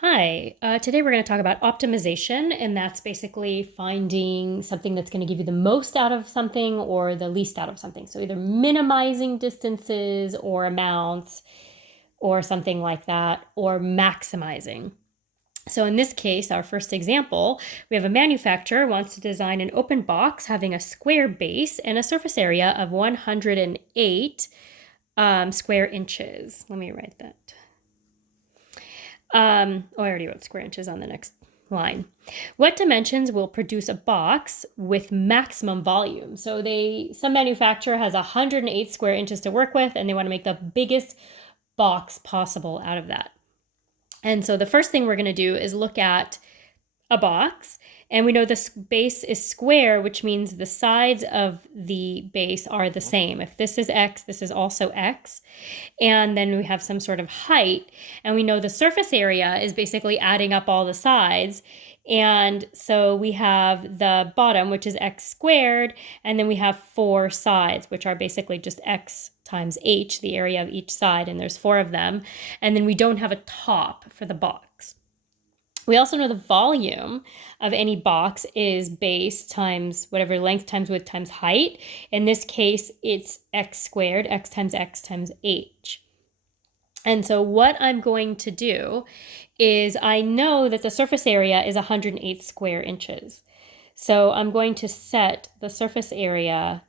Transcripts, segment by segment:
Hi, today we're going to talk about optimization, and that's basically finding something that's going to give you the most out of something or the least out of something. So either minimizing distances or amounts or something like that, or maximizing. So in this case, our first example, we have a manufacturer wants to design an open box having a square base and a surface area of 108 square inches. Let me write that. I already wrote square inches on the next line. What dimensions will produce a box with maximum volume? So some manufacturer has 108 square inches to work with, and they want to make the biggest box possible out of that. And so the first thing we're going to do is look at a box, and we know the base is square, which means the sides of the base are the same. If this is X, this is also X. And then we have some sort of height, and we know the surface area is basically adding up all the sides. And so we have the bottom, which is X squared, and then we have four sides, which are basically just X times H, the area of each side, and there's four of them. And then we don't have a top for the box. We also know the volume of any box is base times whatever length times width times height. In this case, it's X squared, X times H. And so what I'm going to do is I know that the surface area is 108 square inches. So I'm going to set the surface area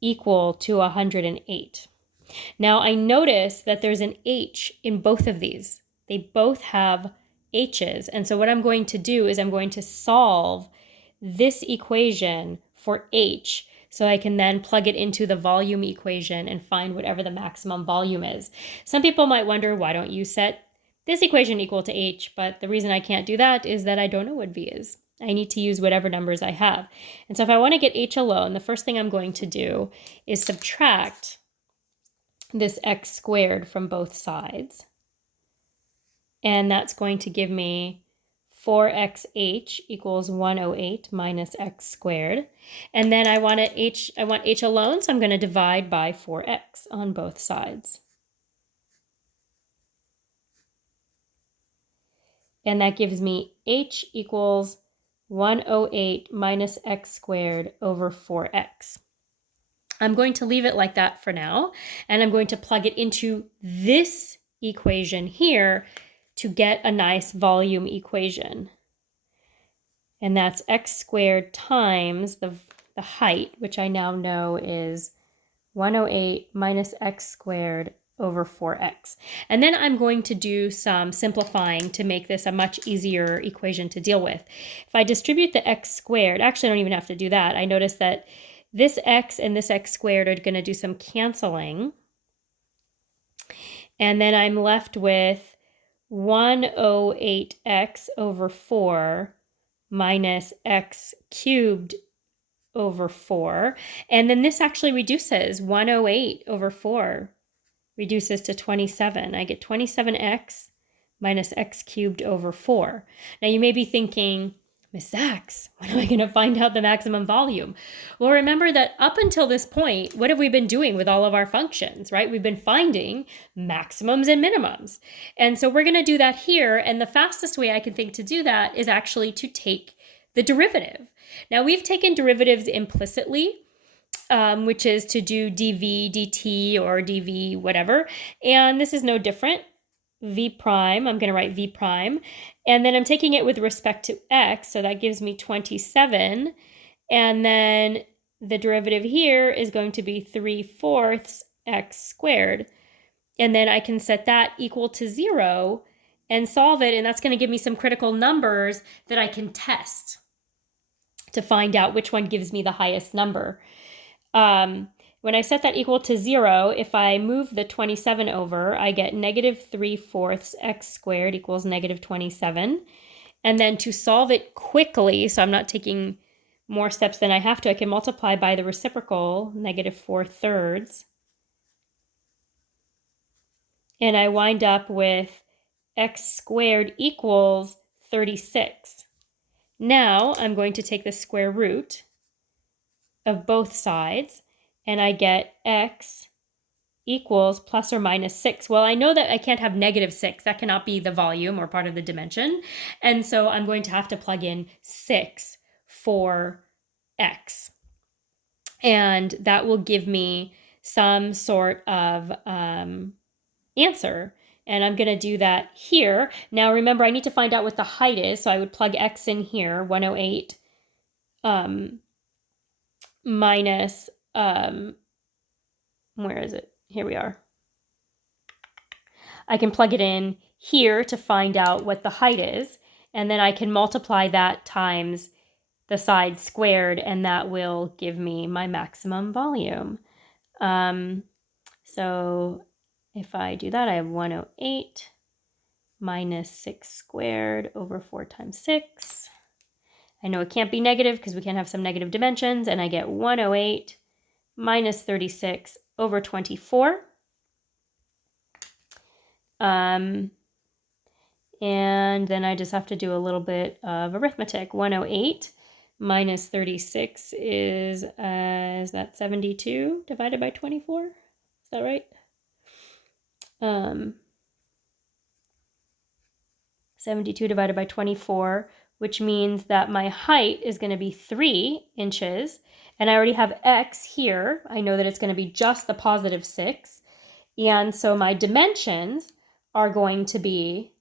equal to 108. Now I notice that there's an H in both of these. They both have H's. And so what I'm going to do is I'm going to solve this equation for H so I can then plug it into the volume equation and find whatever the maximum volume is. Some people might wonder, why don't you set this equation equal to H? But the reason I can't do that is that I don't know what V is. I need to use whatever numbers I have. And so if I want to get H alone, the first thing I'm going to do is subtract this X squared from both sides. And that's going to give me 4xh equals 108 minus x squared. And then I want H alone, so I'm going to divide by 4x on both sides. And that gives me H equals 108 minus x squared over 4x. I'm going to leave it like that for now, and I'm going to plug it into this equation here to get a nice volume equation. And that's x squared times the height, which I now know is 108 minus x squared over 4x. And then I'm going to do some simplifying to make this a much easier equation to deal with. If I distribute the x squared, actually I don't even have to do that. I notice that this x and this x squared are going to do some canceling. And then I'm left with 108x over 4 minus x cubed over 4. And then this actually reduces. 108 over 4 reduces to 27. I get 27x minus x cubed over 4. Now you may be thinking, Miss Sachs, when am I going to find out the maximum volume? Well, remember that up until this point, what have we been doing with all of our functions, right? We've been finding maximums and minimums. And so we're going to do that here. And the fastest way I can think to do that is actually to take the derivative. Now we've taken derivatives implicitly, which is to do dv, dt, or dv, whatever. And this is no different. V prime, I'm going to write V prime. And then I'm taking it with respect to x, so that gives me 27. And then the derivative here is going to be 3/4 x squared. And then I can set that equal to 0 and solve it, and that's going to give me some critical numbers that I can test to find out which one gives me the highest number. When I set that equal to 0, if I move the 27 over, I get negative 3/4 x squared equals negative 27. And then to solve it quickly, so I'm not taking more steps than I have to, I can multiply by the reciprocal, negative 4/3. And I wind up with x squared equals 36. Now I'm going to take the square root of both sides, and I get x equals plus or minus 6. Well, I know that I can't have negative 6. That cannot be the volume or part of the dimension. And so I'm going to have to plug in 6 for x. And that will give me some sort of answer. And I'm going to do that here. Now, remember, I need to find out what the height is. So I would plug x in here, 108 minus, where is it? Here we are. I can plug it in here to find out what the height is. And then I can multiply that times the side squared, and that will give me my maximum volume. So if I do that, I have 108 minus 6 squared over 4 times 6. I know it can't be negative because we can't have some negative dimensions, and I get 108 minus 36 over 24. And then I just have to do a little bit of arithmetic. 108 minus 36 is that 72 divided by 24? Is that right? 72 divided by 24, which means that my height is going to be 3 inches. And I already have x here. I know that it's going to be just the positive 6. And so my dimensions are going to be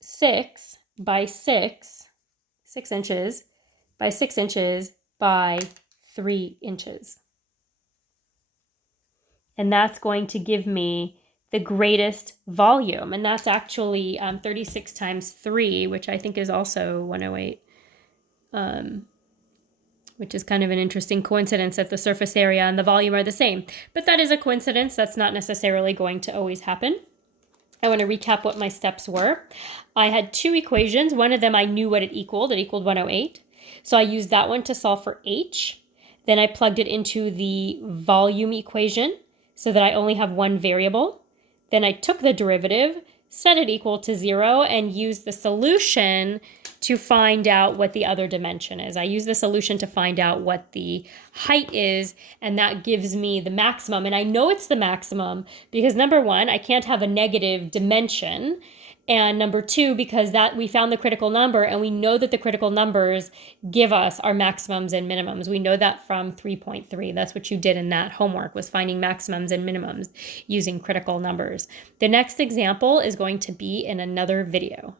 6 by 6 inches by 6 inches by 3 inches. And that's going to give me the greatest volume. And that's actually 36 times 3, which I think is also 108, which is kind of an interesting coincidence that the surface area and the volume are the same. But that is a coincidence. That's not necessarily going to always happen. I want to recap what my steps were. I had 2 equations. One of them I knew what it equaled. It equaled 108. So I used that one to solve for h. Then I plugged it into the volume equation so that I only have one variable. Then I took the derivative, set it equal to 0, and used the solution to find out what the other dimension is. I use the solution to find out what the height is, and that gives me the maximum. And I know it's the maximum because, number one, I can't have a negative dimension. And number 2, because that we found the critical number, and we know that the critical numbers give us our maximums and minimums. We know that from 3.3. That's what you did in that homework, was finding maximums and minimums using critical numbers. The next example is going to be in another video.